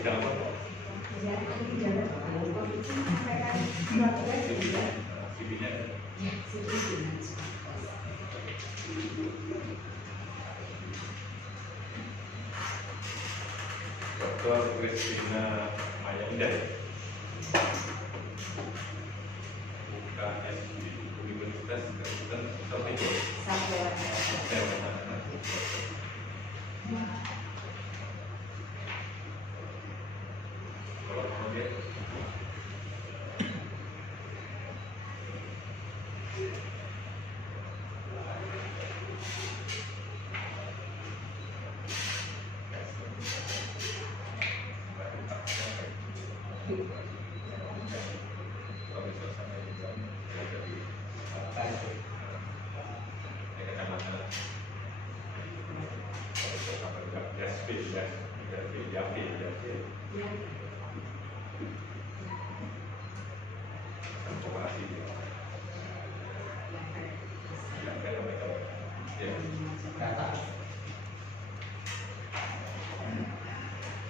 dalam apa? Dr. Kristina Maya Indah, UKS Universitas Kristen Sortigo.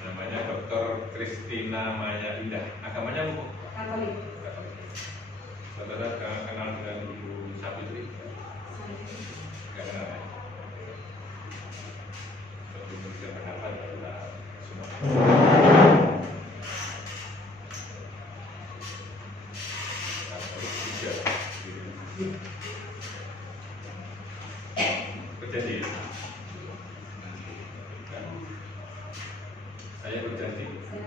Namanya Dr. Kristina Maya Indah. Agamanya apa? Katolik. Saudara kenal dengan Ibu Sapitri? Enggak kenal ya? Seperti Indonesia kenapa kita semua. Berjanji. Saya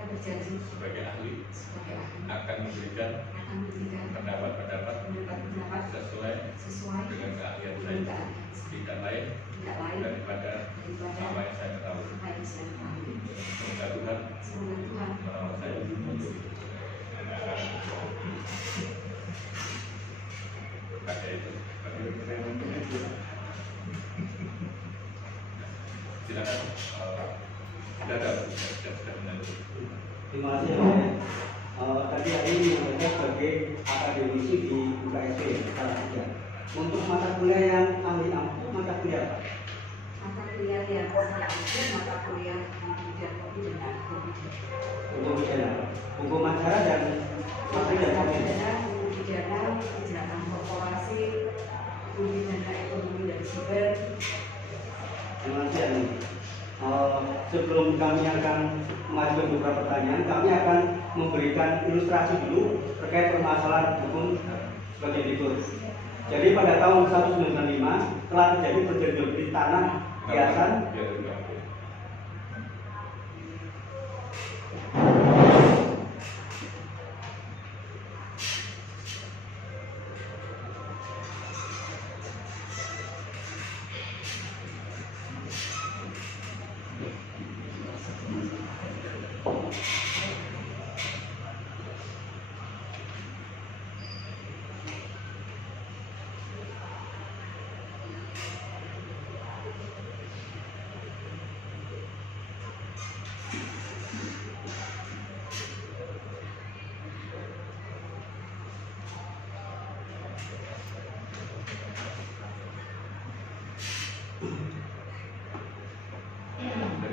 berjanji sebagai ahli akan memberikan pendapat-pendapat sesuai dengan keahlian saya, tidak lain daripada apa yang saya ketahui. Semoga Tuhan menolong saya. Pakai itu. Silakan. Terima kasih. Tadi hari menyampaikan sebagai akademisi di UKSP salah tiga. Untuk mata kuliah yang ahli ampuh, mata kuliah apa? Mata kuliah yang saya ambil mata kuliah hukum pidana. Hukum pidana, hukum acara dan materi dan pidana, hukum pidana, kejahatan korporasi, hukum pidana ekonomi dan siber. Terima kasih. Sebelum kami akan mengajukan beberapa pertanyaan, kami akan memberikan ilustrasi dulu terkait permasalahan hukum sebagai berikut. Jadi pada tahun 1995 telah terjadi perjanjian jual beli tanah hiasan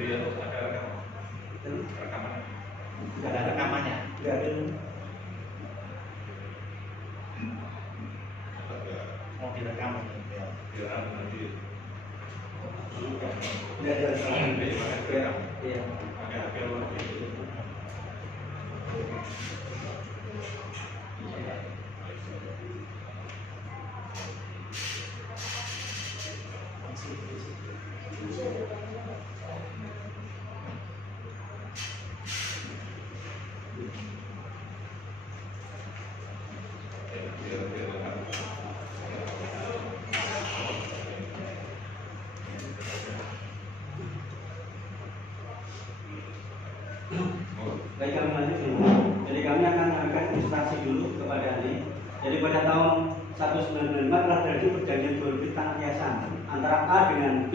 Jadi ada rekaman. Tidak ada rekamannya. Tidak ada. Mau direkam ya. Direkam nanti. Tidak ada rekaman. Iya. Pakai HP luar. Baik, kami lanjut dulu. Jadi kami akan mengangkat ilustrasi dulu kepada ahli. Jadi pada tahun 1995 telah terjadi perjanjian jual beli tanah hiasan antara A dengan B.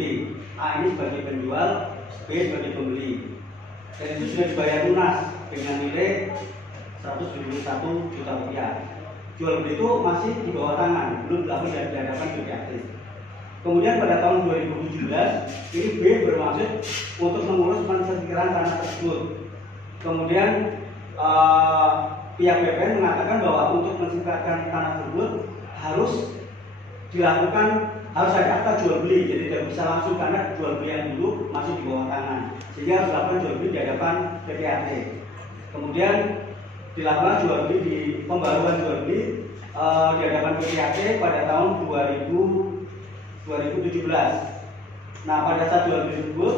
A ini sebagai penjual, B sebagai pembeli. Dan itu sudah dibayar lunas dengan nilai 171 juta rupiah. Jual beli itu masih di bawah tangan, belum dilakukan di hadapan juri aktif. Kemudian pada tahun 2017, ini B bermaksud untuk mengurus pensertifikan tanah tersebut. Kemudian pihak BPN mengatakan bahwa untuk mensingkatkan tanah tersebut harus ada akta jual beli, jadi tidak bisa langsung karena jual beli yang dulu masih di bawah tangan, sehingga harus dilakukan jual beli di hadapan PPAT. Kemudian dilakukan jual beli di pembaruan jual beli di hadapan PPAT pada tahun 2017. Nah, pada saat jual beli tersebut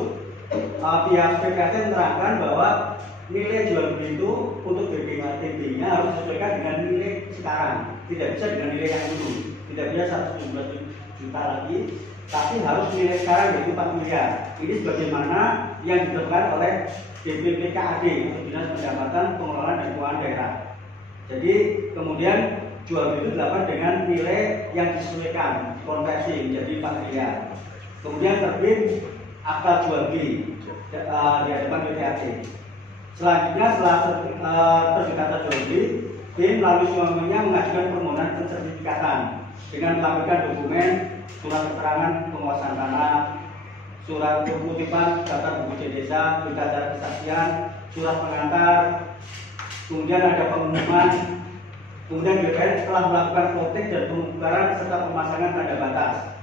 pihak PPAT menerangkan bahwa nilai jual beli itu untuk BPAT-nya harus disesuaikan dengan nilai sekarang, tidak bisa dengan nilai yang dulu, tidak bisa 117 juta lagi, tapi harus nilai sekarang yaitu 4 miliar. Ini sebagaimana yang ditetapkan oleh BPPKAD untuk Dinas Pendapatan Pengelolaan dan Keuangan Daerah. Jadi kemudian jual beli itu dilakukan dengan nilai yang disesuaikan, konversi menjadi 4 miliar. Kemudian terbit akta jual beli di hadapan BPAT. Selanjutnya setelah terbit akta jual beli, BIM melalui suaminya mengajukan permohonan pensertifikatan dengan melampirkan dokumen, surat keterangan penguasaan tanah, surat kutipan daftar buku desa, berita acara kesaksian, surat pengantar, kemudian ada pengumuman. Kemudian BPN telah melakukan voting dan pembukaran serta pemasangan tanda batas.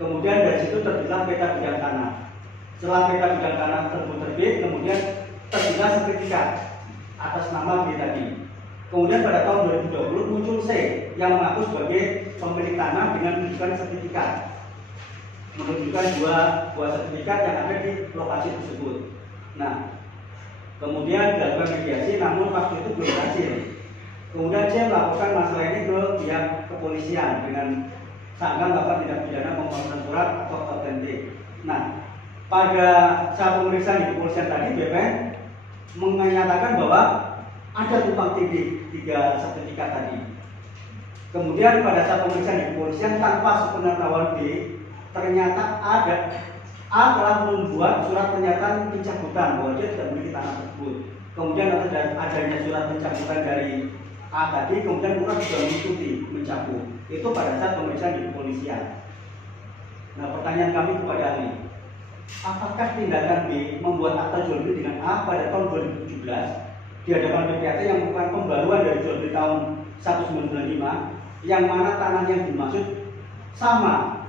Kemudian dari situ terbitlah peta bidang tanah. Setelah peta bidang tanah tersebut terbit, kemudian terbitlah sertifikat atas nama B tadi. Kemudian pada tahun 2020 muncul C yang mengaku sebagai pemilik tanah dengan menunjukkan sertifikat, menunjukkan dua buah sertifikat yang ada di lokasi tersebut. Nah, kemudian dilakukan mediasi, namun waktu itu belum berhasil. Kemudian C melakukan masalah ini ke pihak kepolisian dengan sangka melakukan tindak pidana pemalsuan surat atau otentik. Nah, pada saat pemeriksaan di kepolisian tadi, BPN menyatakan bahwa ada tumpang tindih 3 sertifikat tadi. Kemudian pada saat pemeriksaan di kepolisian tanpa sepengetahuan B, ternyata ada A telah membuat surat pernyataan pencabutan bahwa dia tidak memiliki tanah tersebut. Kemudian adanya surat pencabutan dari A tadi, kemudian Lurah juga mengikuti mencabut. Itu pada saat pemeriksaan di kepolisian. Nah, pertanyaan kami kepada ahli, apakah tindakan B membuat akta jual beli dengan A pada tahun 2017 di hadapan BPAT yang merupakan pembaruan dari jual beli tahun 1995, yang mana tanah yang dimaksud sama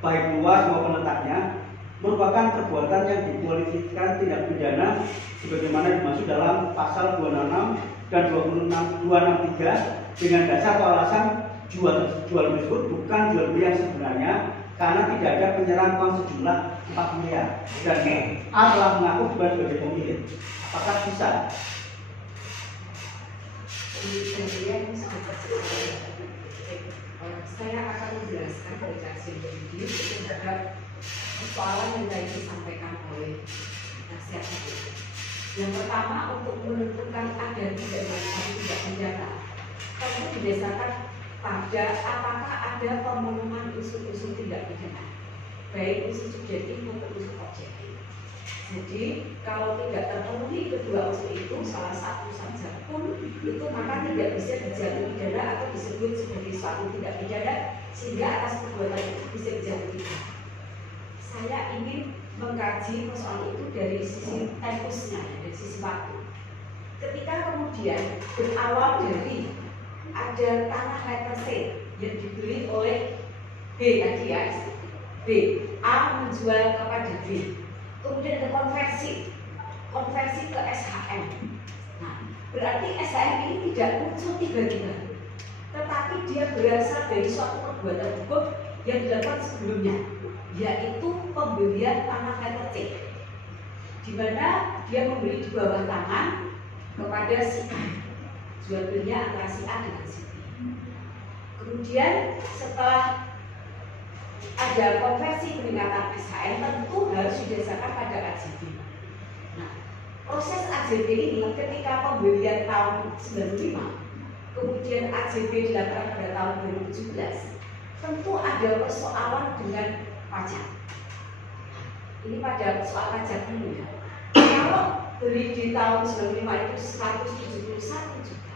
baik luas maupun letaknya, merupakan perbuatan yang dikualifikasikan tindak pidana sebagaimana dimaksud dalam pasal 266 dan 263 dengan dasar atau alasan jual beli tersebut bukan jual beli yang sebenarnya karena tidak ada penyerahan uang sejumlah 4 miliar dan A telah mengaku bukan sebagai pemilik. Apakah bisa? Saya akan menjelaskan verifikasi juridis terhadap persoalan yang tadi disampaikan oleh penasihat hukum. Yang pertama, untuk menentukan ada tidak pidana, tentu didasarkan pada apakah ada pemenuhan unsur-unsur tindak pidana, baik unsur subjektif maupun unsur objektif. Jadi kalau tidak terpenuhi kedua unsur itu, salah satu saja pun itu maka tidak bisa dijatuhi pidana atau disebut sebagai suatu tindak pidana sehingga atas perbuatan itu bisa dijatuhi pidana. Saya ingin mengkaji persoalan itu dari sisi tempusnya, dari sisi waktu. Ketika kemudian berawal dari ada tanah letter C yang dibeli oleh B tadi ya, B, A menjual kepada B. Kemudian ada konversi ke SHM. Nah, berarti SHM ini tidak muncul tiba-tiba, tetapi dia berasal dari suatu perbuatan hukum yang dilakukan sebelumnya, yaitu pembelian tanah letter C, di mana dia membeli di bawah tangan kepada si A, jual belinya antara si A dengan si B. Kemudian setelah ada konversi peningkatan SHM, tentu harus didasarkan pada AJB. Nah, proses AJB ini ketika pembelian tahun 95, kemudian AJB dilakukan pada tahun 2017, tentu ada persoalan dengan pajak. Ini pada soal pajak dulu ya. Kalau beli di tahun 95 itu 171 juta,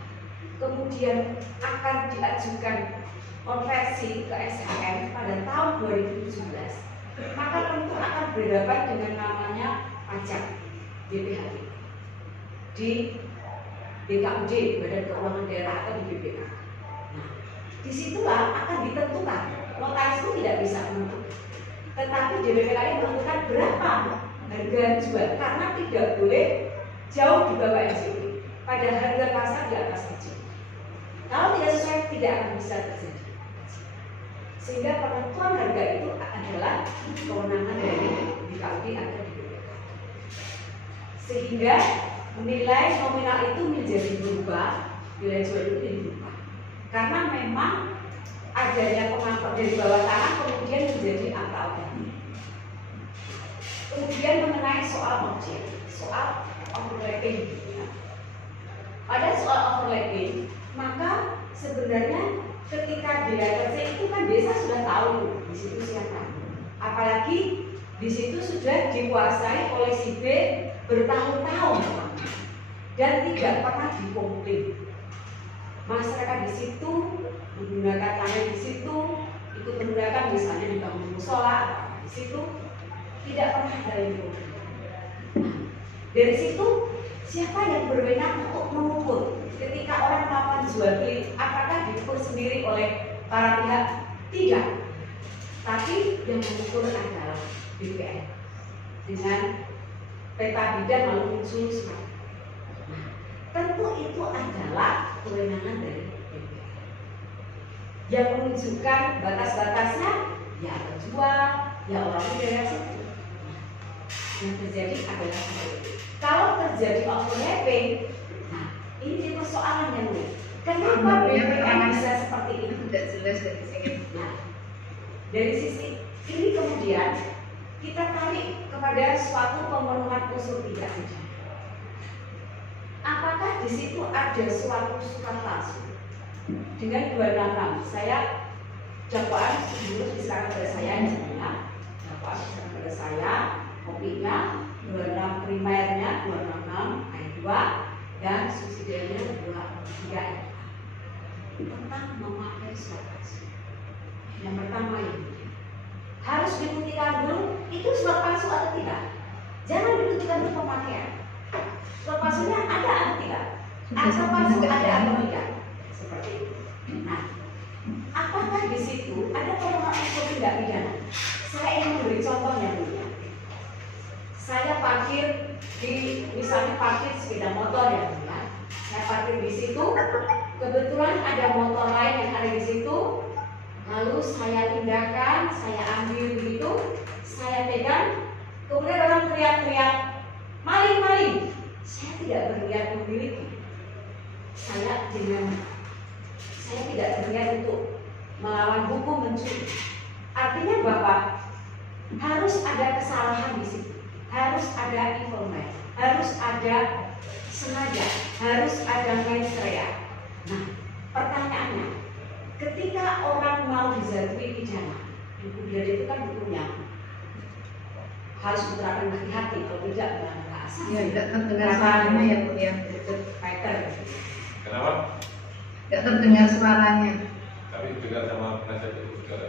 kemudian akan diajukan konversi ke SHM pada tahun 2017, maka tentu akan berhadapan dengan namanya pajak BPHT. di BKUD, Badan Keuangan Daerah atau di BPK. Nah, disitulah akan ditentukan. Notaris itu tidak bisa menentukan, tetapi DBPKI menentukan berapa harga jual karena tidak boleh jauh di bawah NJP pada harga pasar di atas NJP. Kalau tidak sesuai tidak akan bisa terjadi. Sehingga penentuan harga itu adalah kewenangan dari BKUD atau di BPK. Sehingga nilai nominal itu menjadi berubah, nilai jual itu menjadi berubah. Karena memang adanya pengampar dari bawah tanah kemudian menjadi angka organik. Kemudian mengenai soal objek, soal overlapping. Pada soal overlapping, maka sebenarnya ketika di letter C itu kan desa sudah tahu di situ siapa. Apalagi di situ sudah dikuasai oleh si B bertahun-tahun dan tidak pernah dikomplain. Masyarakat di situ menggunakan tanah di situ, ikut menggunakan misalnya di bangun musola di situ, tidak pernah ada yang komplain. Dari situ siapa yang berwenang untuk mengukur ketika orang melakukan jual beli, apakah diukur sendiri oleh para pihak? Tidak, tapi yang mengukur adalah BPN dengan peta bidang lalu muncul surat. Nah, tentu itu adalah kewenangan dari BPN yang menunjukkan batas-batasnya, ya penjual, ya orang di daerah situ. Yang terjadi adalah seperti itu. Kalau terjadi overlapping, nah ini persoalannya nih. Kenapa BPN bisa seperti itu? Tidak jelas dari sini. Nah, dari sisi ini kemudian kita tarik kepada suatu pemenuhan unsur tidak pidana. Apakah di situ ada suatu surat palsu dengan 266? Saya dakwaan dulu diserahkan kepada saya misalnya, dakwaan diserahkan kepada saya, kopinya 26 primernya 266 ayat 2 dan subsidiarnya 23 ayat 4 tentang memakai surat palsu. Yang pertama ini harus dibuktikan dulu itu surat palsu atau tidak. Jangan dibuktikan dulu pemakaian. Surat palsunya ada atau tidak? Akta palsu ada atau tidak? Seperti itu. Nah, apakah di situ ada pemenuhan unsur tindak pidana? Saya ingin memberi contoh yang mulia. Saya parkir di misalnya parkir sepeda motor ya, saya parkir di situ. Kebetulan ada motor lain yang ada di situ. Lalu saya pindahkan, saya ambil begitu, saya pegang, kemudian orang teriak-teriak, maling, maling. Saya tidak berniat memiliki. Saya tidak berniat untuk melawan hukum mencuri. Artinya bahwa harus ada kesalahan di situ, harus ada informasi, harus ada sengaja, harus ada mens rea. Nah, pertanyaannya, ketika orang mau dijatuhi pidana, hukum pidana itu kan hukumnya harus diterapkan hati-hati, kalau tidak melanggar asas. Ya, tidak terdengar suaranya yang mulia. Fighter. Kenapa? Tidak terdengar suaranya. Tapi dengar sama penasihat itu segala.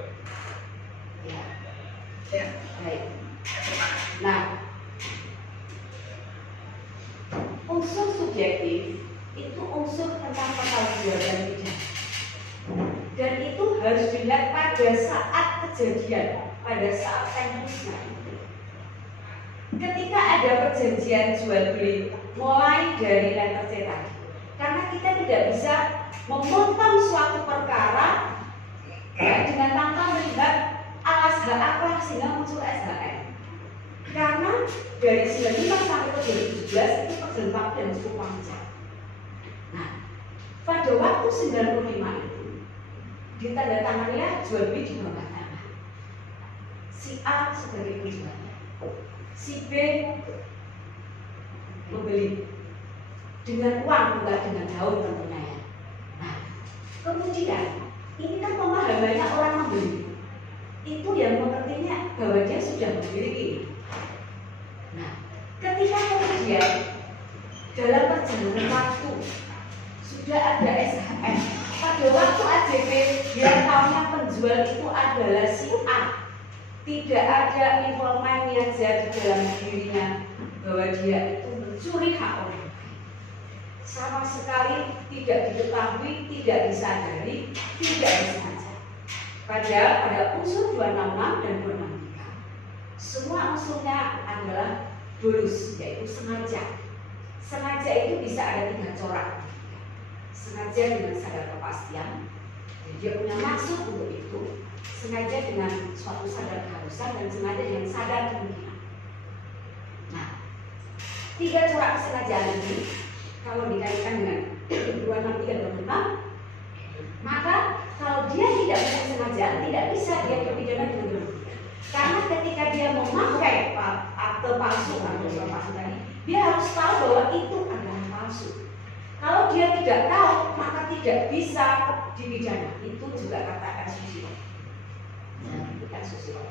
Ya, Ya. baik. Nah, unsur subjektif itu unsur tentang pertanggungjawaban pidana. Dan itu harus dilihat pada saat kejadian, pada saat teknisnya. Ketika ada perjanjian jual beli, mulai dari letter C tadi, karena kita tidak bisa memotong suatu perkara ya, dengan tanpa melihat alas hak apa sehingga muncul SHM. Karena dari 95 sampai ke 2017 itu perjanjian waktu yang cukup panjang. Nah, pada waktu 95 itu ditandatangannya jual beli di bawah tanah. Si A sebagai penjualnya, si B membeli dengan uang bukan dengan daun tentunya ya. Nah, kemudian ini kan pemahamannya orang membeli itu yang mengertinya bahwa dia sudah memiliki. Nah, ketika kemudian dalam perjalanan waktu sudah ada SHM, pada waktu AJP yang tahunya penjual itu adalah si A, tidak ada informan yang jadi dalam dirinya bahwa dia itu mencuri hak orang. sama sekali tidak diketahui, tidak disadari, tidak disengaja. Padahal pada unsur 266 dan 263 semua unsurnya adalah dolus, yaitu sengaja. Sengaja itu bisa ada 3 corak. Sengaja dengan sadar kepastian, dia punya maksud untuk itu. Sengaja dengan suatu sadar keharusan, dan sengaja dengan sadar kemungkinan. Nah, 3 corak kesengajaan ini kalau dikaitkan dengan 263 dan 266, maka kalau dia tidak punya sengaja, tidak bisa dia berpidana dengan 263. Karena ketika dia memakai akte palsu atau surat palsu tadi, dia harus tahu bahwa itu adalah palsu. Kalau dia tidak tahu, maka tidak bisa dipidana. Itu juga kata Susilo. Susilo.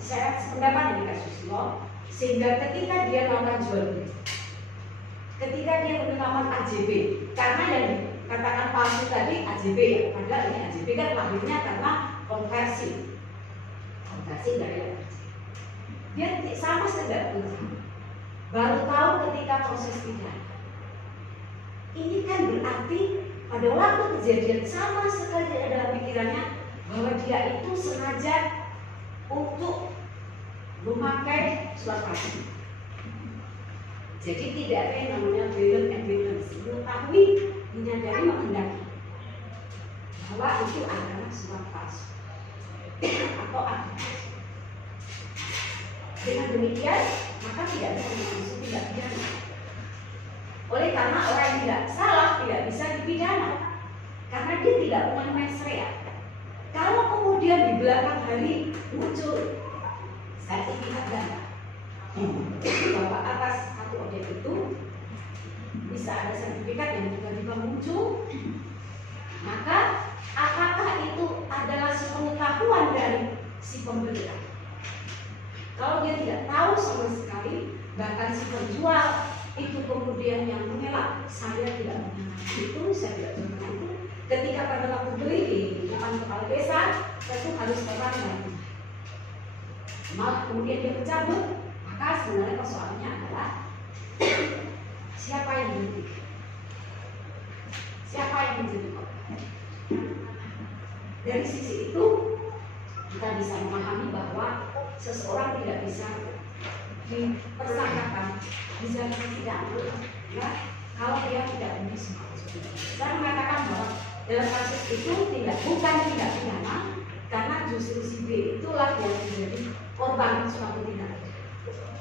Saya sependapat dengan Susilo, sehingga ketika dia melakukan jual beli, ketika dia menggunakan AJB, karena yang dikatakan palsu tadi AJB ya, padahal ini AJB kan lahirnya karena konversi dari AJB. Dia sama sekali baru tahu ketika proses pidana. Ini kan berarti pada waktu kejadian sama sekali tidak dalam pikirannya bahwa dia itu sengaja untuk memakai surat palsu. Jadi tidak ada yang namanya valid evidence, mengetahui, menyadari, menghendaki bahwa itu adalah surat palsu atau akte palsu. Dengan demikian, maka tidak bisa masuk tindak pidana. Oleh karena orang yang tidak salah tidak bisa dipidana, karena dia tidak punya mens rea. Kalau kemudian di belakang hari muncul sertifikat ganda bahwa atas satu objek itu bisa ada sertifikat yang tiba-tiba muncul, maka apakah itu adalah sepengetahuan dari si pembeli? Kalau dia tidak tahu sama sekali, bahkan si penjual itu kemudian yang mengelak, saya tidak mengenal itu, saya tidak mengenal itu. Ketika pada waktu beli di depan kepala desa, tentu harus terang. Malah kemudian dia mencabut, maka sebenarnya persoalannya adalah siapa yang beli, siapa yang menjadi korban. Dari sisi itu kita bisa memahami bahwa seseorang tidak bisa dipersangkakan, bisa dipidana, ya, kalau dia tidak punya semua. Saya mengatakan bahwa dalam kasus itu bukan tindak pidana, karena justru si B itulah yang menjadi korban suatu tindak pidana.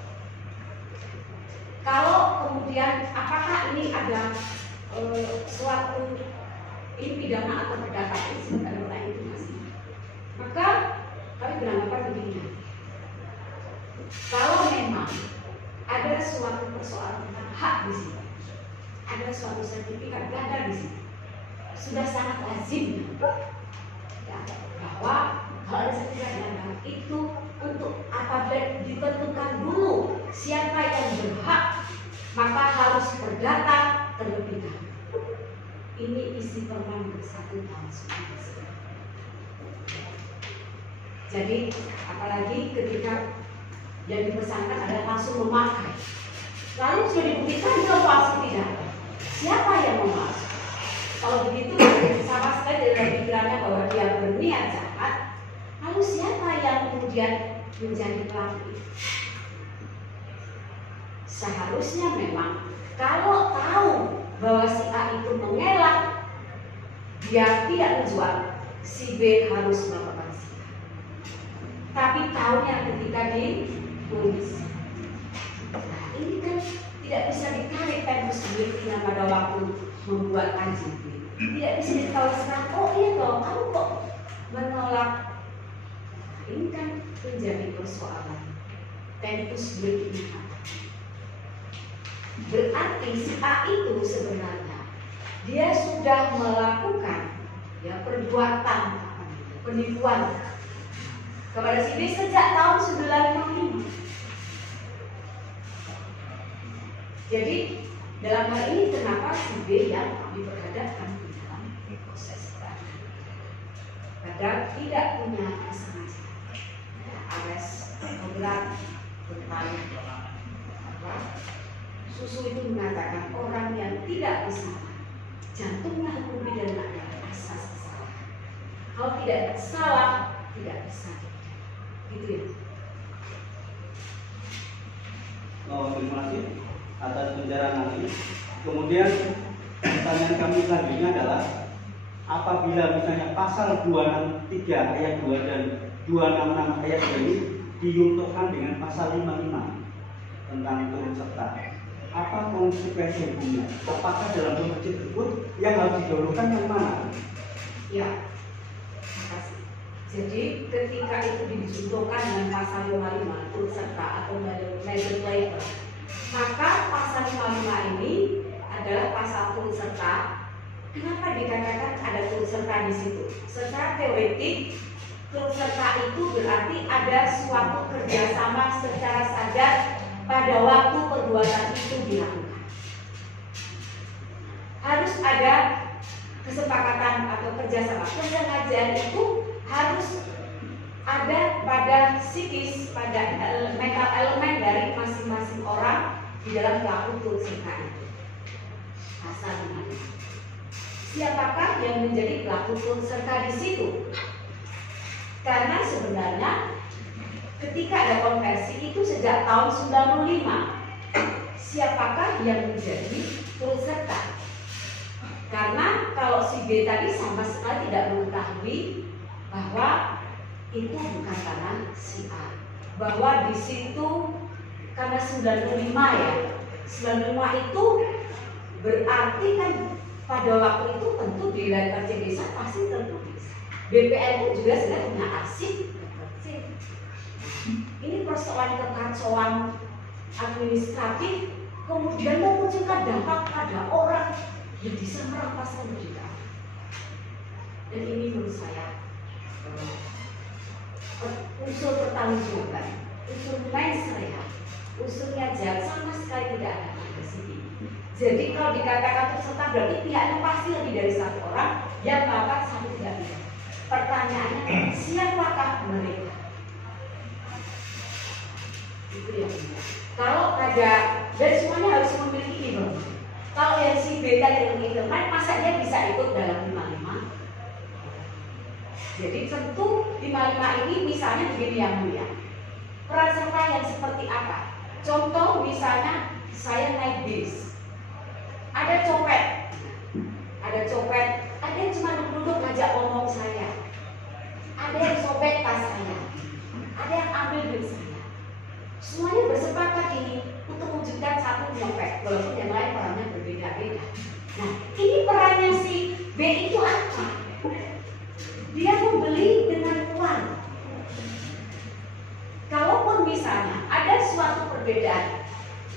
Kalau kemudian apakah ini ada suatu ini pidana atau perdata, sebenarnya itu masih, maka kami beranggapan begini. Kalau memang ada suatu persoalan tentang hak di sini, ada suatu sertifikat ganda di sini, sudah sangat lazim ya, bahwa kalau ada sertifikat ganda itu untuk apabila ditentukan dulu siapa yang berhak, maka harus berdata terlebih dahulu. Ini isi Permen 1 tahun 19. Jadi apalagi ketika yang dipersangkakan adalah langsung memakai, lalu sudah dibuktikan dia palsu tidak, siapa yang memalsu? Kalau begitu sama sekali dari pikirannya bahwa dia berniat jahat, lalu siapa yang kemudian menjadi pelaku? Seharusnya memang kalau tahu bahwa si A itu mengelak, dia tidak menjual, si B harus melakukan si A. Tapi tahunya ketika ditulis. Nah ini kan tidak bisa ditarik tempus buletina pada waktu membuat AJB. Tidak bisa ditawarkan, oh iya dong, kamu kok menolak. Nah, ini kan menjadi persoalan tempus buletina. Berarti si A itu sebenarnya dia sudah melakukan ya perbuatan penipuan kepada si B sejak tahun 1995. Jadi dalam hal ini kenapa si B yang kami berhadapkan di dalam proses pidana, padahal tidak punya kesengajaan, alias berat tentang Susu itu mengatakan orang yang tidak bersalah, jantungnya hukum pidana adalah asas kesalahan. Kalau tidak salah, tidak bisa. Gitu ya. Terima kasih atas pencerahan ini. Kemudian pertanyaan kami selanjutnya adalah apabila misalnya pasal 263 ayat 2 dan 266 ayat 2 ini diuntukkan dengan pasal 55 tentang turut serta, apa konsekuensi hukumnya? Apakah dalam konteks tersebut yang harus didahulukan yang mana? Ya, makasih. Jadi ketika itu dicontohkan dengan pasal 55 turut serta atau major player, maka pasal 55 ini adalah pasal turut serta. Kenapa dikatakan ada turut serta di situ? Secara teoretik, turut serta itu berarti ada suatu kerjasama secara sadar pada waktu perbuatan itu dilakukan. Harus ada kesepakatan atau kerjasama. Kesengajaan itu harus ada pada psikis, pada mental elemen dari masing-masing orang di dalam pelaku turut serta itu. Pasal 55. Siapakah yang menjadi pelaku turut serta di situ? Karena sebenarnya ketika ada konversi itu sejak tahun 95. Siapakah yang menjadi turut serta? Karena kalau si B tadi sama sekali tidak mengetahui bahwa itu bukan tanah si A. Bahwa di situ karena 95 ya. 95 itu berarti kan pada waktu itu tentu di RC desa pasti tentu bisa. BPNU juga sudah punya arsip. Ini persoalan kekacauan administratif kemudian memunculkan dampak pada orang yang bisa merampas kemerdekaan. Dan ini menurut saya unsur pertanggungjawaban, unsur mensreya, unsurnya jahat sama sekali tidak ada pada sini. Jadi kalau dikatakan peserta berarti pihaknya pasti lebih dari satu orang yang melakukan satu tidak pidana. Pertanyaannya, siapakah mereka? Itu yang benar. Kalau ada, dan semuanya harus memiliki informasi. Kalau yang si B tadi mengintermat, masa dia bisa ikut dalam 55? Jadi tentu 55 ini misalnya begini yang mulia. Peran serta yang seperti apa? Contoh misalnya saya naik bis. Ada copet, ada yang cuma duduk ngajak ngomong saya, ada yang sobek tas saya, ada yang ambil duit saya. Semuanya bersepakat ini untuk mewujudkan satu nyopet, walaupun yang lain perannya berbeda-beda. Nah, ini perannya si B itu apa? Dia membeli dengan uang. Kalaupun misalnya ada suatu perbedaan,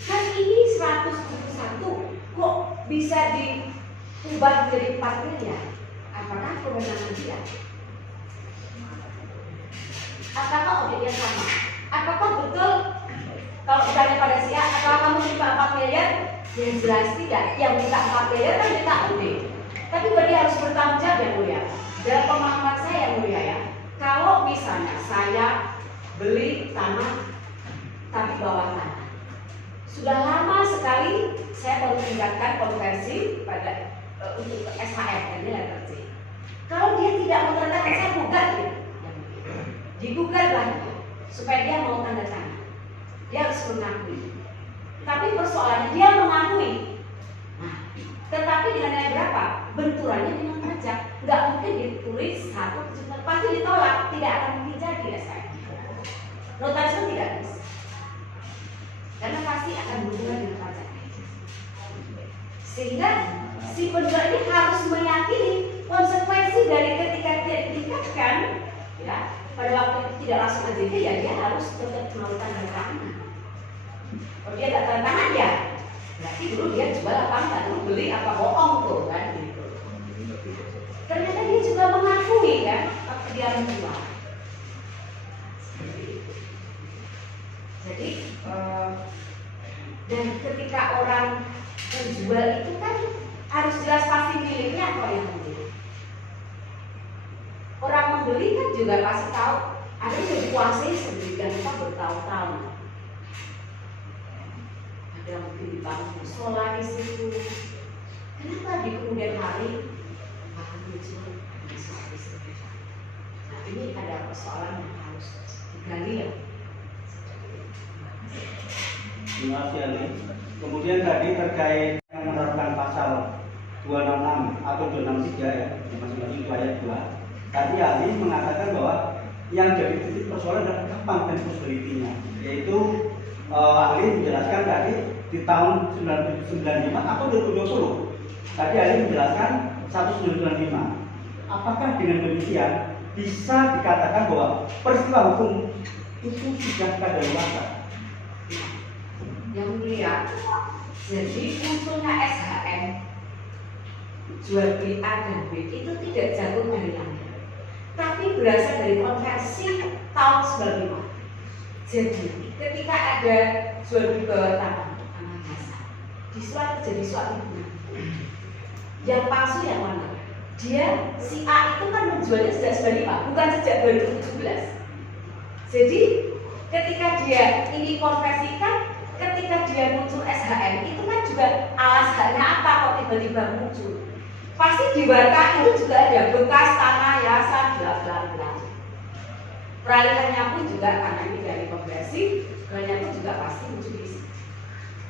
kan ini 171 kok bisa diubah jadi 4 miliar? Apakah kewenangan dia? Apakah objeknya sama? Apakah betul kalau misalnya pada si A, apakah kamu minta 4 miliar? Yang jelas tidak. Yang minta 4 miliar kan minta lebih. Tapi berarti harus bertanggung jawab yang mulia. Dalam pemahaman saya yang mulia ya, kalau misalnya saya beli tanah tapi bawah tanah, sudah lama sekali saya baru meningkatkan konversi pada untuk SHR ini letter C. Kalau dia tidak mau tanda tangan, saya gugat ya. Digugat lagi supaya dia mau tanda tangan. Dia harus mengakui. Tapi persoalannya dia mengakui. Nah, tetapi dengan nilai berapa? Benturannya dengan pajak. Nggak mungkin ditulis 1 pasti ditolak. Tidak akan mungkin jadi SHR. Notaris pun tidak bisa. Karena pasti akan berhubungan dengan pajak. Sehingga si penjual ini harus meyakini konsekuensi dari ketika dia ditingkatkan, ya, pada waktu itu tidak langsung AJK, ya dia harus tetap melakukan tanda tangan. Kalau dia tidak tanda tangan ya, berarti dulu dia jual apa enggak, dulu beli apa bohong tuh kan gitu. Ternyata dia juga mengakui kan waktu dia menjual. Jadi dan ketika orang menjual itu kan harus jelas pasti miliknya atau yang membeli. Orang membeli kan juga pasti tahu ada yang dikuasai sedemikian rupa bertahun-tahun. ada mungkin dibangun musola di situ. Kenapa di kemudian hari akan muncul isu-isu? Nah, ini ada persoalan yang harus digali ya. Terima kasih Ali. Kemudian tadi terkait yang menerapkan pasal 266 atau 263 ya, masing-masing itu ayat 2. Tadi Ali mengatakan bahwa yang jadi titik persoalan adalah kapan possibility-nya, yaitu Ali menjelaskan tadi di tahun 1995 atau 2020. Tadi Ali menjelaskan 1995. Apakah dengan demikian bisa dikatakan bahwa peristiwa hukum itu sudah kadaluarsa? Yang mulia, jadi munculnya SHM jual beli A dan B itu tidak jatuh dari langit, tapi berasal dari konversi tahun 95. Jadi ketika ada jual beli bawah tanah dasar, di suatu terjadi suatu hubungan. Yang palsu yang mana? Dia si A itu kan menjualnya sejak 95, bukan sejak 2017. Jadi ketika dia ini konversikan, ketika dia muncul SHM itu kan juga alasannya apa kok tiba-tiba muncul? Pasti di warta itu juga ada bekas tanah yayasan bla bla bla. Peralihannya pun juga karena ini dari konversi, peralihannya pun juga pasti muncul di sini.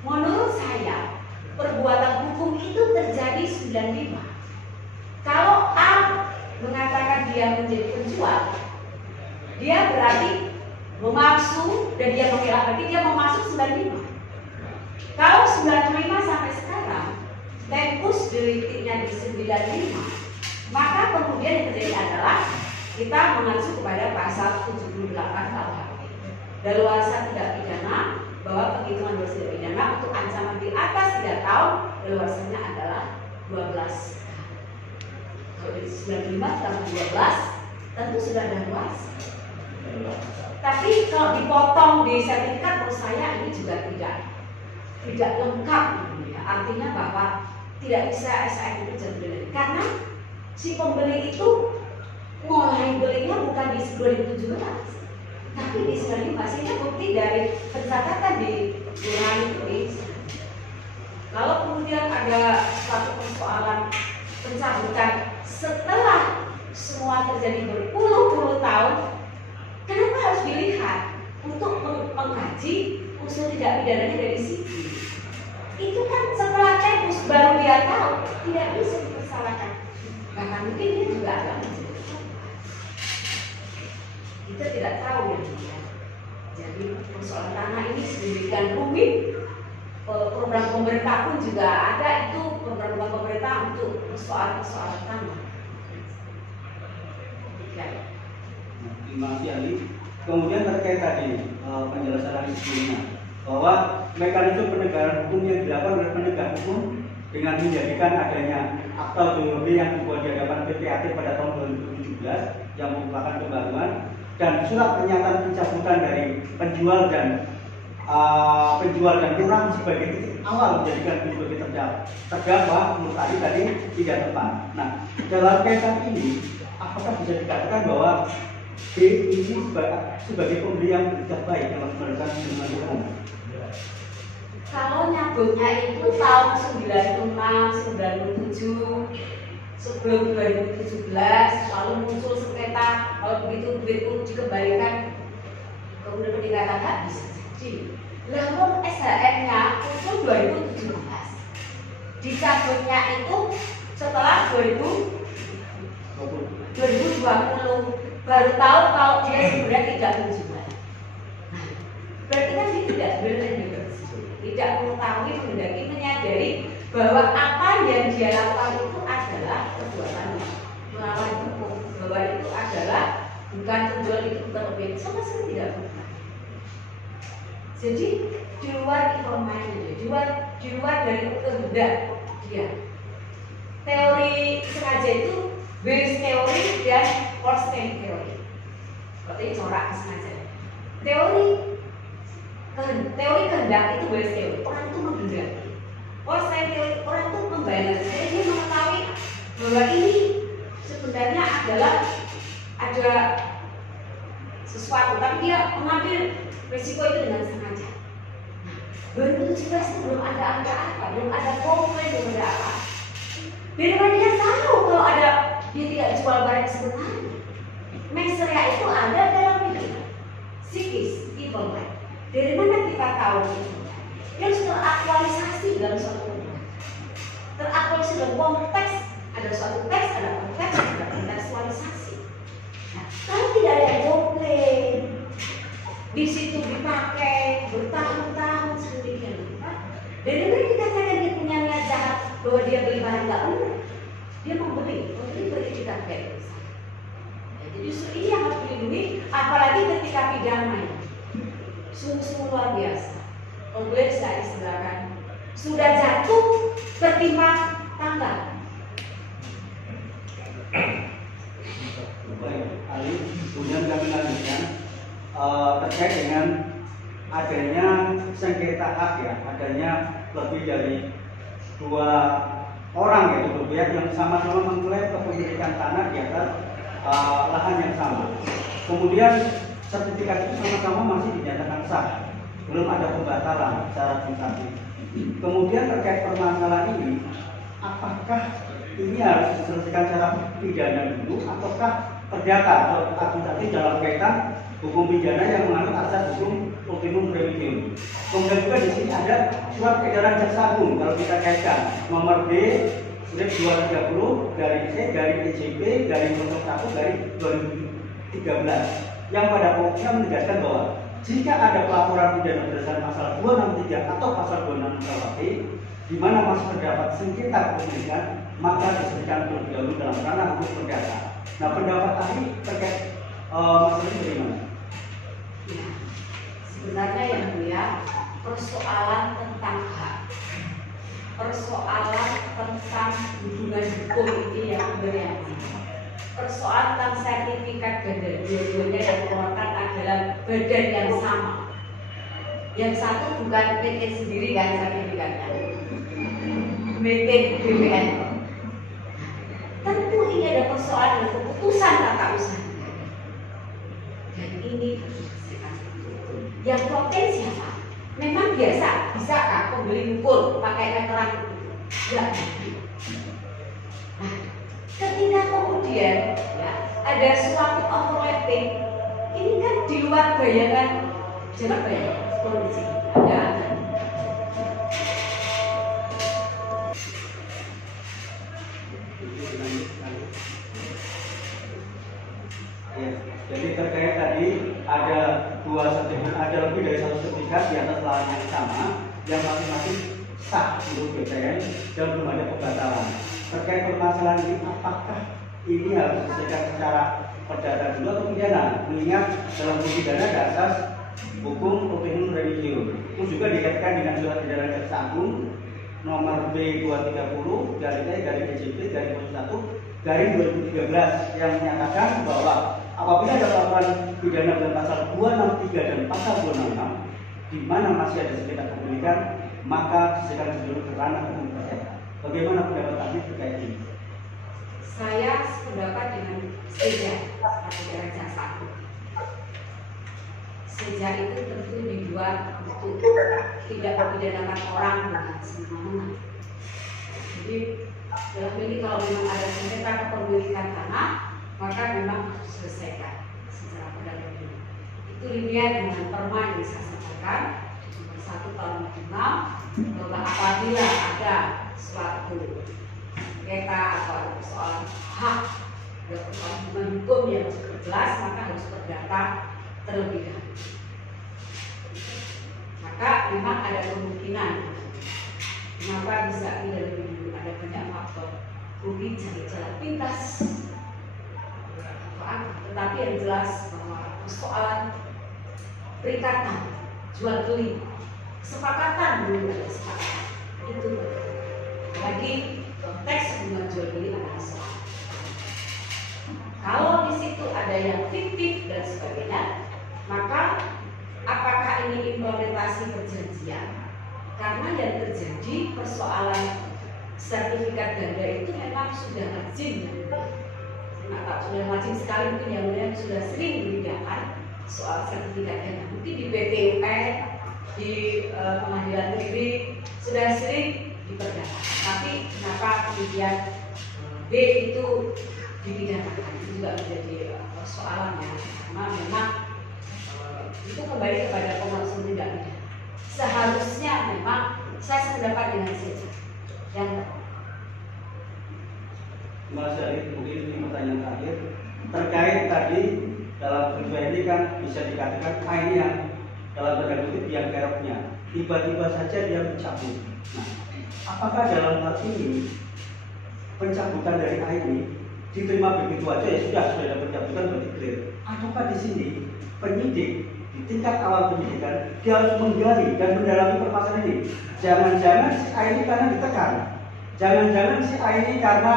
Menurut saya perbuatan hukum itu terjadi 95. Kalau A mengatakan dia menjadi penjual, dia berarti memaksu dan dia mengira berarti dia memaksu 95. Kalau 95 sampai sekarang tempus deliktinya di 95, maka kemudian yang terjadi adalah kita mengacu kepada pasal 78 KUHP. Daluarsa tidak pidana, bahwa penghitungan dosa tidak pidana untuk ancaman di atas 3 tahun, daluarsanya adalah 12. Kalau dari 95 tambah 12 tentu sudah daluarsa. Tapi kalau dipotong di sertifikat, menurut saya ini juga tidak lengkap, ya. Artinya bahwa tidak bisa SHM itu jadi karena si pembeli itu mulai belinya bukan di 2017, tapi di 95. Sehingga bukti dari pencatatan di Quran itu. Kalau kemudian ada suatu persoalan pencabutan setelah semua terjadi berpuluh-puluh tahun, kenapa harus dilihat untuk mengkaji unsur tidak pidananya dari sini? Itu kan setelah tempus baru dia tahu, tidak bisa dipersalahkan. Bahkan mungkin dia juga agak menjadi. Kita tidak tahu yang dia. Jadi persoalan tanah ini sedemikian rumit. Program pemerintah pun juga ada itu program pemerintah untuk persoalan tanah. Terima kasih Ali. Kemudian terkait tadi penjelasan Ali sebelumnya bahwa mekanisme penegakan hukum yang dilakukan oleh penegak hukum dengan menjadikan adanya akta jual beli yang dibuat di hadapan PPAT pada tahun 2017 yang merupakan pembaruan dan surat pernyataan pencabutan dari penjual dan lurah sebagai titik awal menjadikan sebagai terdakwa menurut Ali tadi tidak tepat. Nah, dalam kaitan ini apakah bisa dikatakan bahwa B ini sebagai pembeli yang tidak baik dalam melakukan hubungan hukum? Kalau nyabutnya itu tahun 96, 97, sebelum 2017, lalu muncul sengketa, kalau begitu duitku dikembalikan, kemudian peningkatan hak bisa jadi. Lalu SHM-nya muncul 2017, dicabutnya itu setelah 2020, baru tahu kalau dia sebenarnya tidak menjual. Nah, berarti kan dia tidak sebenarnya tidak mengetahui, mendaki, menyadari bahwa apa yang dia lakukan itu adalah perbuatan melawan hukum, bahwa itu adalah bukan penjual, itu bukan objek, sama sekali tidak bukan. Jadi di luar informasi, di luar dari kehendak dia. Teori sengaja itu Bayes teori dan Holstein teori. Seperti corak sengaja. Teori kehendak itu Bayes teori. Orang itu menghendaki. Holstein teori, orang itu membayangkan. Jadi dia mengetahui bahwa ini sebenarnya adalah ada sesuatu, tapi dia mengambil risiko itu dengan sengaja. Nah, 2017 itu belum ada apa-apa, belum ada komplain, belum ada apa. Dari mana dia tahu kalau ada dia tidak jual barang sebenarnya? Mensrea itu ada dalam pikiran, psikis, evil mind. Dari mana kita tahu itu? Dia harus teraktualisasi dalam suatu konteks. Teraktualisasi dalam konteks, ada suatu teks, ada konteks, ada kontekstualisasi. Nah, kalau tidak ada yang komplain, di situ dipakai bertahun-tahun sedemikian rupa. Dari mana dikatakan dia punya niat jahat bahwa dia beli barang nggak benar? Dia membeli kita kayak gitu. Jadi justru ini yang harus dilindungi, apalagi ketika pidana. Sungguh-sungguh luar biasa. Kemudian saya istilahkan sudah jatuh tertimpa tangga. Baik, Ali, kemudian kami lanjutkan terkait dengan adanya sengketa hak ya, adanya lebih dari 2 orang yaitu dua pihak yang sama-sama mengklaim kepemilikan tanah di atas lahan yang sama. Kemudian sertifikat itu sama-sama masih dinyatakan sah, belum ada pembatalan secara administratif. Kemudian terkait permasalahan ini, apakah ini harus diselesaikan secara pidana dulu ataukah perdata atau administratif dalam kaitan hukum pidana yang menganut asas hukum ultimum remedium. Kemudian juga di sini ada surat edaran Jaksa Agung kalau kita kaitkan nomor B 230 garing C garing EJP garing 01 garing 2013 yang pada pokoknya menegaskan bahwa jika ada pelaporan pidana berdasarkan pasal 263 atau pasal 266 KUHP di mana masih terdapat sengketa kepemilikan, maka diselesaikan terlebih dahulu dalam ranah hukum perdata. Nah, pendapat ahli terkait masalah ini bagaimana? Ya, sebenarnya yang mulia persoalan tentang hak, persoalan tentang hubungan hukum ini yang berbeda. Persoalan tentang sertifikat ganda, dua-duanya yang dikeluarkan adalah badan yang sama. Yang satu bukan PT sendiri kan sertifikatnya, PT BPN. Tentu ini ada persoalan keputusan tata usaha. Dan ini harus diselesaikan. Yang potensi apa? Memang biasa, bisa kan pembeli mukul pakai meteran? Enggak. Nah, ketika kemudian ya, ada suatu overlapping, ini kan di luar bayangan, jangan bayangan kondisi ada. Ya, jadi terkait tadi ada 2 sertifikat, ada lebih dari 1 sertifikat di atas lahan yang sama yang masing-masing sah untuk BPN dan belum ada pembatalan. Terkait permasalahan ini, apakah ini harus diselesaikan secara perdata dulu atau pidana? Mengingat dalam hukum pidana ada asas hukum ultimum remedium. Itu juga dikaitkan dengan surat edaran Jaksa Agung nomor B 230 garing E garing EJP garing 01 garing 2013 yang menyatakan bahwa apabila ada laporan pidana dalam pasal 263 dan pasal 266 di mana masih ada sengketa kepemilikan, maka diselesaikan dulu ke ranah hukum perdata. Bagaimana pendapat ahli terkait ini? Saya sependapat dengan seja edaran Jaksa Agung. Seja itu tentu dibuat untuk tidak mempidanakan orang dengan semena-mena. Jadi dalam ini kalau memang ada sengketa kepemilikan tanah, maka memang harus diselesaikan secara perdata dulu. Itu dilihat dengan perma yang saya sampaikan nomor 1 tahun 2006 bahwa apabila ada suatu sengketa atau ada persoalan hak dan persoalan hukum yang cukup jelas, maka harus perdata terlebih dahulu. Maka memang ada kemungkinan kenapa bisa tidak lebih dulu, ada banyak faktor, mungkin cari jalan pintas, tetapi yang jelas bahwa persoalan perikatan jual beli kesepakatan belum ada kesepakatan itu lagi konteks hubungan jual beli adalah soal. Kalau di situ ada yang fiktif dan sebagainya, maka apakah ini implementasi perjanjian? Karena yang terjadi persoalan sertifikat ganda itu memang sudah lazim ya. Atau sudah lazim sekali mungkin yang sudah sering digunakan soal sertifikat ganda. Mungkin di PT UN di pengadilan negeri sudah sering diperdata. Tapi kenapa kemudian B itu dipidanakan, itu juga menjadi persoalan ya, karena memang itu kembali kepada pemaksud tindak pidana. Seharusnya memang saya sependapat dengan Siti yang Mas Ari, mungkin ini pertanyaan terakhir terkait tadi dalam peristiwa ini kan bisa dikatakan ini yang dalam tanda kutip yang keroknya tiba-tiba saja dia mencabut. Nah, apakah dalam hal ini pencabutan dari A ini diterima begitu aja ya sudah ada pencabutan berarti clear? Ataukah di sini penyidik di tingkat awal penyidikan dia harus menggali dan mendalami permasalahan ini? Jangan-jangan si A ini karena ditekan, jangan-jangan si A ini karena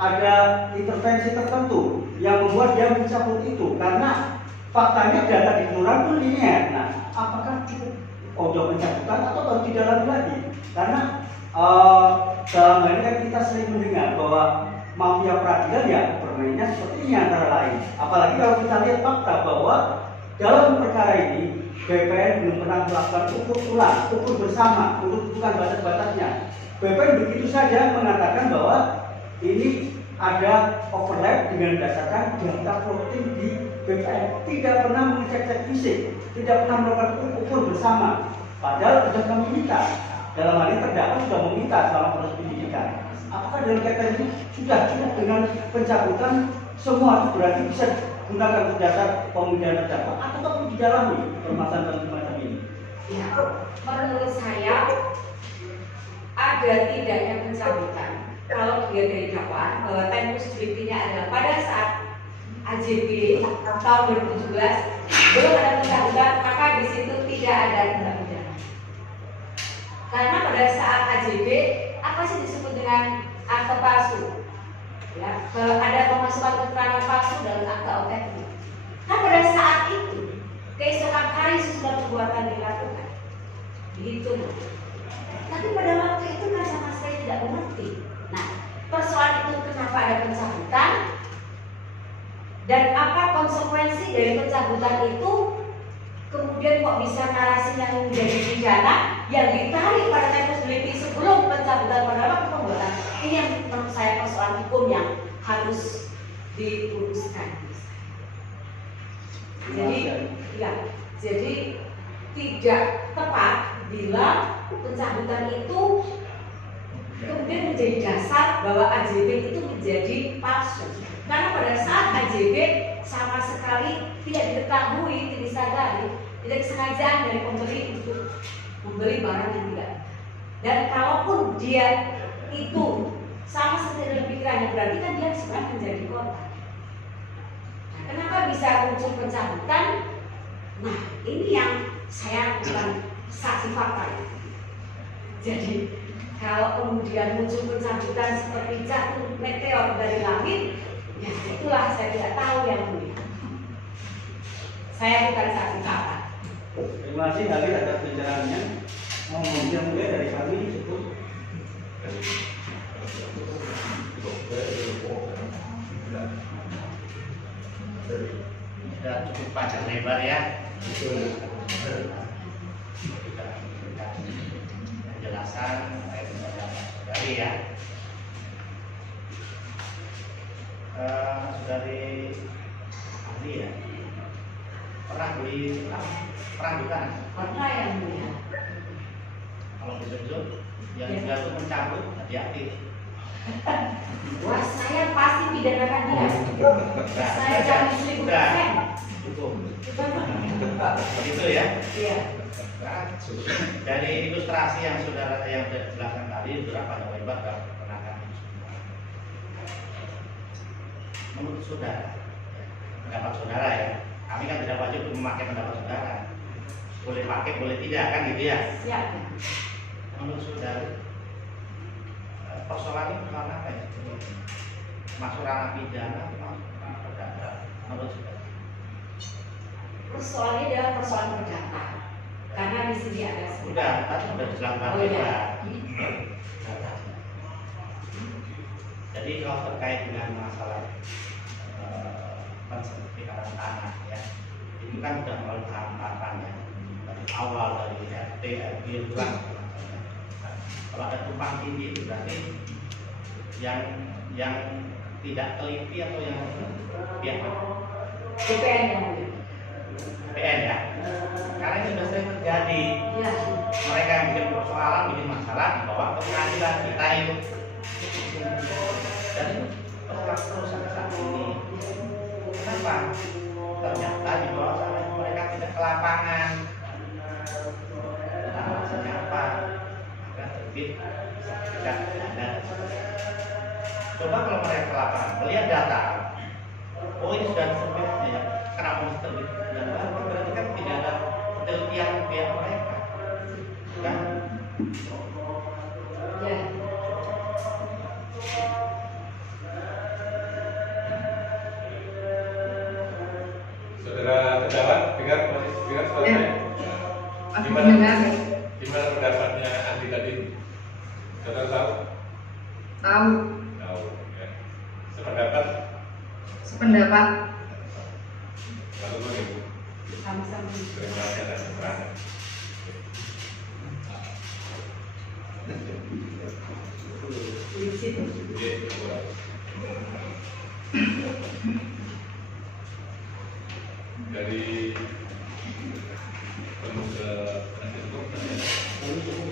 ada intervensi tertentu yang membuat dia mencabut itu, karena faktanya data di kelurahan pun linear. Nah, apakah cukup udah pencabutan atau harus didalami lagi? Karena dalam hal ini kan kita sering mendengar bahwa mafia peradilan ya permainnya seperti ini antara lain. Apalagi kalau kita lihat fakta bahwa dalam perkara ini BPN belum pernah melakukan ukur ulang, ukur bersama untuk tentukan batas-batasnya. BPN begitu saja mengatakan bahwa ini ada overlap dengan berdasarkan data voting di BPN, tidak pernah mengecek fisik, tidak pernah melakukan ukur bersama. Padahal sudah kami minta, dalam hal ini terdakwa sudah meminta selama proses penyidikan. Apakah dalam kaitan ini sudah cukup dengan pencabutan semua itu berarti bisa digunakan dasar pemilihan terdakwa atau perlu didalami permasalahan semacam ini? ya, menurut saya ada tidaknya pencabutan kalau dia dari dakwaan bahwa tempus delicti-nya adalah pada saat AJB tahun 2017 belum ada pencabutan, maka di situ tidak ada tindak pidana. Karena pada saat AJB apa sih disebut dengan akte palsu? Ya, ada pemasukan keterangan palsu dalam akte otentik. Kan pada saat itu keesokan hari sudah perbuatan dilakukan. Begitu. Tapi pada waktu itu kan sama sekali tidak mengerti. Nah, persoalan itu kenapa ada pencabutan dan apa konsekuensi dari pencabutan itu, kemudian kok bisa narasinya menjadi pidana yang ditarik pada tempus delicti sebelum pencabutan pada waktu pembuatan. Ini yang menurut saya persoalan hukum yang harus diluruskan. Jadi tidak tepat bila pencabutan itu kemudian menjadi dasar bahwa AJB itu menjadi palsu. Karena pada saat AJB sama sekali tidak diketahui, tidak disadari, tidak kesengajaan dari pembeli untuk membeli barang yang tidak. Dan kalaupun dia itu sama seperti dalam pikirannya, berarti kan dia sebenarnya menjadi korban. Nah, kenapa bisa muncul pencabutan? Nah, ini yang saya bukan saksi fakta ya. Jadi kalau kemudian muncul pencabutan seperti jatuh meteor dari langit, ya itulah saya tidak tahu yang mulia. Saya bukan saksi fakta. Terima kasih hadir atas pencerahannya. Mohon mulai dari kami cukup. Sudah cukup panjang lebar ya. Penjelasan kepada saudari ya. Saudari ahli ya. Pernah beli perang bukan? Pernah yang mulia. Kalau ditunjuk yang juga itu mencabut hati-hati. Wah, saya pasti pidanakan dia. Saya jamin 1000%. Cukup. Begitu ya. Iya. Nah, dari ilustrasi yang saudara yang dijelaskan tadi, saudara pada lebar pernah kami. Menurut saudara, pendapat saudara ya, kami kan tidak wajib untuk memakai pendapat saudara. Boleh pakai, boleh tidak kan gitu ya. Siap. Menurut saudara, persoalan ini karena apa ya? Masuk ranah pidana, masuk ranah perdata. Menurut saudara. Persoalannya adalah persoalan perdata. Karena di sini ada Sudah dijelaskan Oh, iya. Jadi kalau terkait dengan masalah pensertifikatan tanah ya, itu kan sudah melalui tahapan ya. awal dari RT, RW, lurah. Nah, kalau ada tumpang tindih itu berarti yang tidak teliti atau yang pihak mana? BPN yang mulia. PN ya. Karena itu sudah sering terjadi. Ya. Mereka yang bikin persoalan, bikin masalah dibawa ke pengadilan kita itu. Dan itu berulang terus sampai saat ini. Kenapa? Ternyata di bawah sana mereka tidak ke lapangan. Nah, alasannya apa? Maka terbit sertifikat ada. Coba kalau mereka ke lapangan, melihat data, oh ini sudah terbit, ya. Kenapa mesti terbit? Dan berarti kan tidak ada penelitian pihak mereka, kan? Ya. Saudara terdakwa dengar suara Ya. saya? Aku Gimana? mendengar. Gimana pendapatnya Andi tadi? Saudara tahu? Tahu. Tahu. Ya. Sependapat? Sependapat. Lalu begitu. Sama-sama. Terima kasih atas keterangan. Izin. Oke, boleh. Dari lembaga penasihat hukum,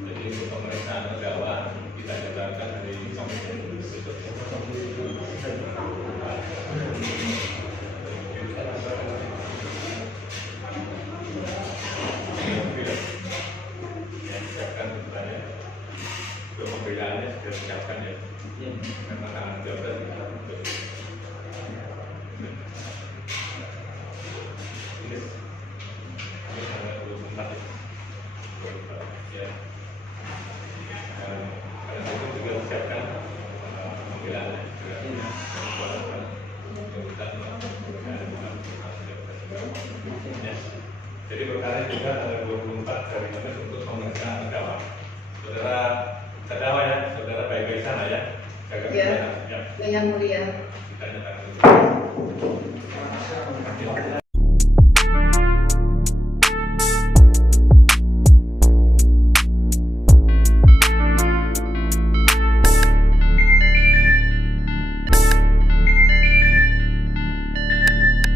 jadi untuk pemeriksaan terdakwa kita jadwalkan hari Kamis besok. Ya, siapkan tuntutannya. Untuk pembelaannya sudah disiapkan ya. Karena tanggal 13 kita tutup. Yes. Ini tanggal 24 ya. 24 ya. Karena itu juga disiapkan pembelaannya juga. Ya. Jadi perkara juga tanggal 24 hari Kamis untuk pemeriksaan terdakwa. Saudara terdakwa ya, saudara baik-baik sana ya. Jaga Ya. kesehatan. Ya. Yang mulia. Kita nyatakan.